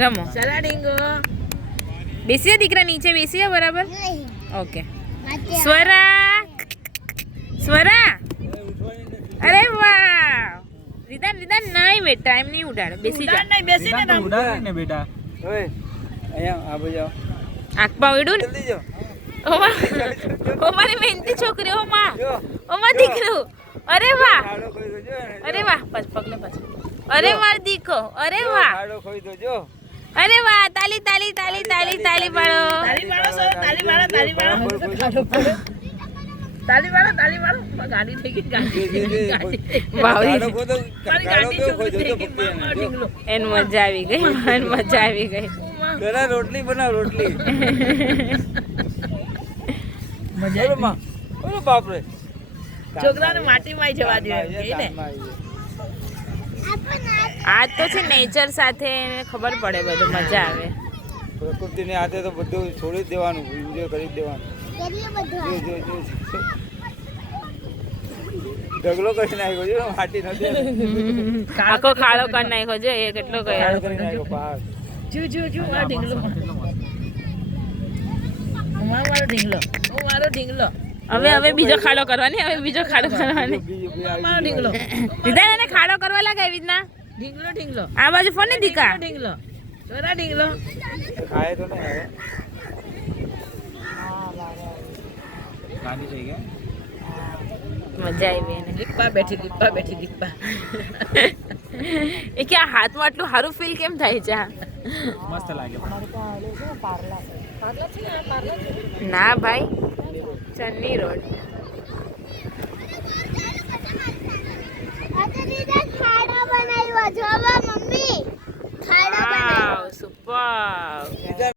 રમો. ચલા ડીંગો. બેસી જા દીકરા, નીચે બેસી જા બરાબર. ઓકે. સ્વરા સ્વરા. અરે વાહ. રીદાન રીદાન નહીં બેટા, એમ નહીં ઉડાડ. બેસી જા. નહીં બેસીને રમ. ઉડાડ ને બેટા. ઓય અહીંયા આ બાજુ આંખ પાવડું. જલ્દી જો. ઓ મારી મહેનતી છોકરી. ઓ માં, ઓ માં દીકરું. અરે વાહ, ખાડો ખોઈ દો જો. અરે વાહ. પગલે પાછળ. અરે માર દીકો. અરે વાહ, ખાડો ખોઈ દો જો. અરે વાહ. તાલી તાલી તાલી તાલી તાલી પાડો. તાલી મારો સર, તાલી મારો, તાલી મારો. તાલી મારો, તાલી મારો. ગાડી થઈ ગઈ, ગાડી થઈ ગઈ, ગાડી થઈ ગઈ. ખાડો ખોદો. મારી ખાડો ગાડી કેવો ખોઈ દો થઈ જો ગઈ, ભક્તિ મારો એને જો. ઢીંગલો. એને મજા આવી ગઈ, મને મજા આવી ગઈ. પેલા રોટલી બનાવ રોટલી. મજા અરે માં. અરે બાપ રે. છોકરાને માટીમાં જવા દે એમ કહે ને. આ તો છે નેચર સાથે ખબર પડે, બધું મજા આવે. પ્રકૃતિને હાથે તો બધું છોડી જ દેવાનું, એન્જોય કરી જ દેવાનું. જો જો જો ઢગલો કરી નાખ્યો જો, માટી નથી. આખો ખાડો કરી નાખ્યો જો, એ કેટલો ખાડો ગયો. કરી નાખ્યો પહાડ. જો જો જો મારો ઢીંગલો. મારો ઢીંગલો. મારો ઢીંગલો. હવે બીજો ખાડો કરવાની, હવે બીજો ખાડો કરવાની. મારો ઢીંગલો. રીધા એને ખાડો કરવા લાગે એવી રીતના. ઢીંગલો ઢીંગલો. આ બાજુ ફોન ને દીકા. ઢીંગલો. ચોરા ઢીંગલો. ખાય તો નહીં હવે. ગાંડી થઈ ગયા. મજા આવી એને. દીપા બેઠી, દીપા બેઠી, દીપા. એ કે આ હાથમાં આટલું સારું ફીલ કેમ થાય છે? મસ્ત લાગે. ના ભાઈ, ચન્ની રોડ. ખાડો બનાવ્યો જો મમ્મી, ખાડો બનાવ્યો. સુપર.